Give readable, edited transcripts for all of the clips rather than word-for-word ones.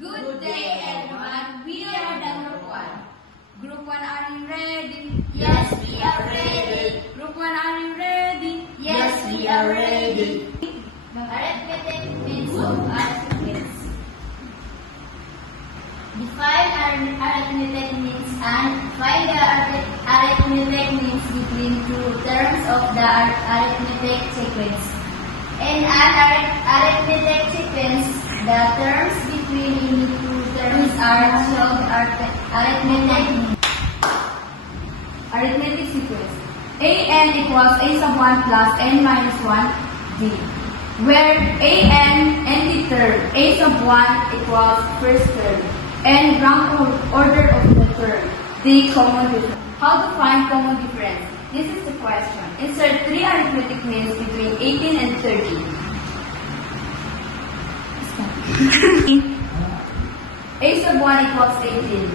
Good day, everyone. We are the Group 1. Group 1, are you ready? Yes, we are ready. Group 1, are you ready? Yes, we are ready. Arithmetic means of arithmetic. Define arithmetic means and find the arithmetic means between two terms of the arithmetic sequence. In an arithmetic sequence, the terms between any two terms are called arithmetic. Arithmetic sequence. An equals a sub 1 plus n minus 1 d. Where an and the term a sub 1 equals first term and rank order of the term, the common difference. How to find common difference? This is the question. Insert three arithmetic means between 18 and 30. A sub 1 equals 18.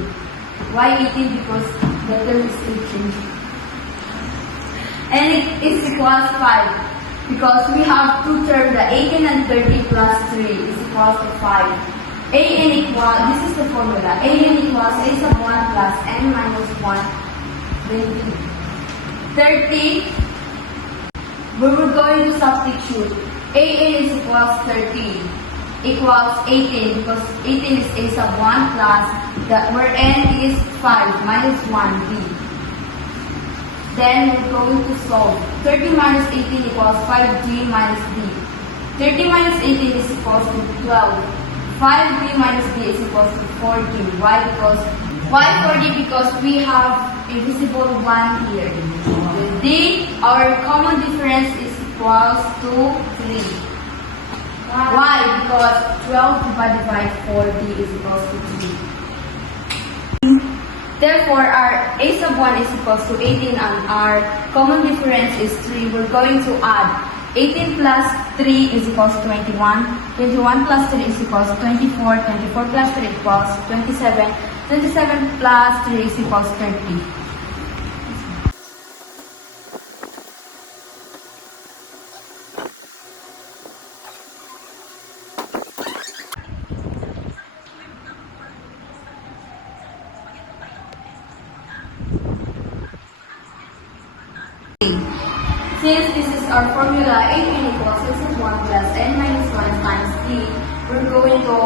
Why 18? Because the term is 18. And it is equals 5. Because we have two terms, the 18 and 30 plus 3 is equals to 5. An equals, this is the formula. An equals a sub 1 plus n minus 1. Then 30. We were going to substitute. An is equals 30 equals 18 because 18 is a sub 1 plus where n is 5 minus 1 d. Then we're going to solve. 30 minus 18 equals 5d minus d. 30 minus 18 is equals to 12. 5d minus d is equals to 4d. Why 4d? Because we have a visible 1 here. D, our common difference is equals to 3. Why? Because 12 divided by 4d is equals to 3. Therefore, our a sub 1 is equals to 18 and our common difference is 3. We're going to add 18 plus 3 is equals to 21. 21 plus 3 is equals to 24. 24 plus 3 equals 27. 27 plus 3 is equals to 30. Since this is our formula, an equals a sub 1 plus n minus 1 times d, we're going to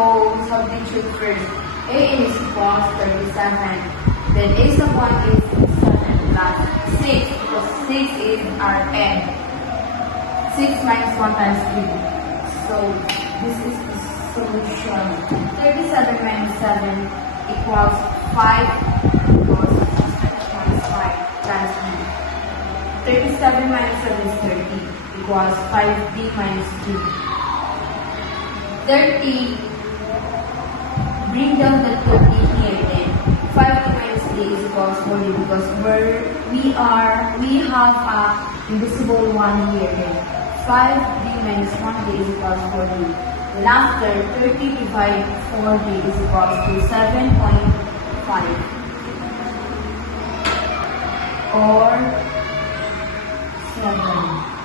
substitute first. An is equals 37. Then a sub 1 is 7 plus 6 because 6 is our n. 6 minus 1 times 3. So this is the solution. 37 minus 7 equals 5 because minus 5 times 3. 37 minus 7 is 30 equals 5d minus 2. 30, bring down the 30 here then. 5d minus d is equals 40 because we have a invisible 1 here then. 5d minus 1d is equals 40. Then after 30 divided 4d is equals to 7.5 or 7.